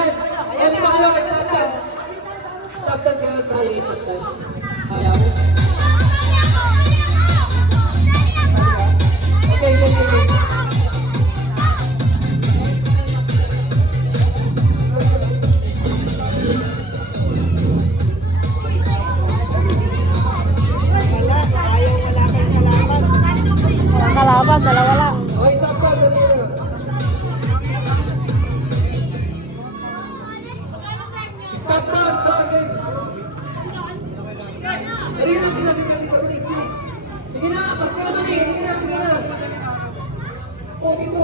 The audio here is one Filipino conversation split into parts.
Ayan. Pwede ba kayo? Stop dance ka na. Ayaw mo. Okay, okay. Kalaban, dalawa lang. Okay, stop dance. Stop dance. Okay. Sige na, paska naman eh. Sige na. O, dito.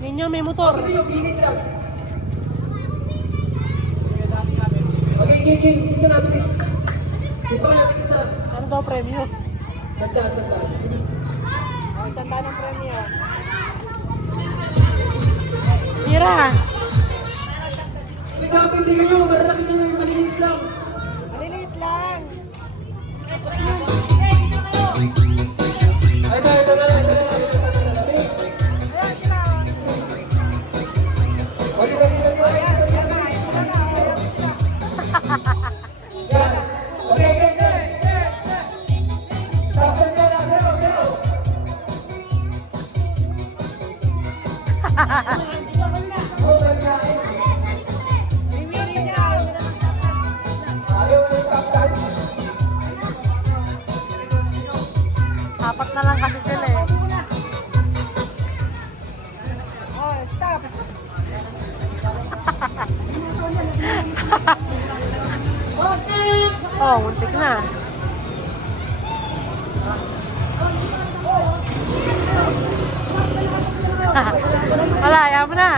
Ninyo, may motor. Kasi yung ginit lang. Okay, dito na, please. Dito na, kita. Ano daw premyo? Sandaan. Ay, tanda ng premyo. Tira! May gagawin din kayo. Malalaki nyo yung maliliit lang. Maliliit lang. Ay, ito na. Apat na lang kasi sila eh. Oh, stop! Oh, muntik na. Wala, ayaw mo na.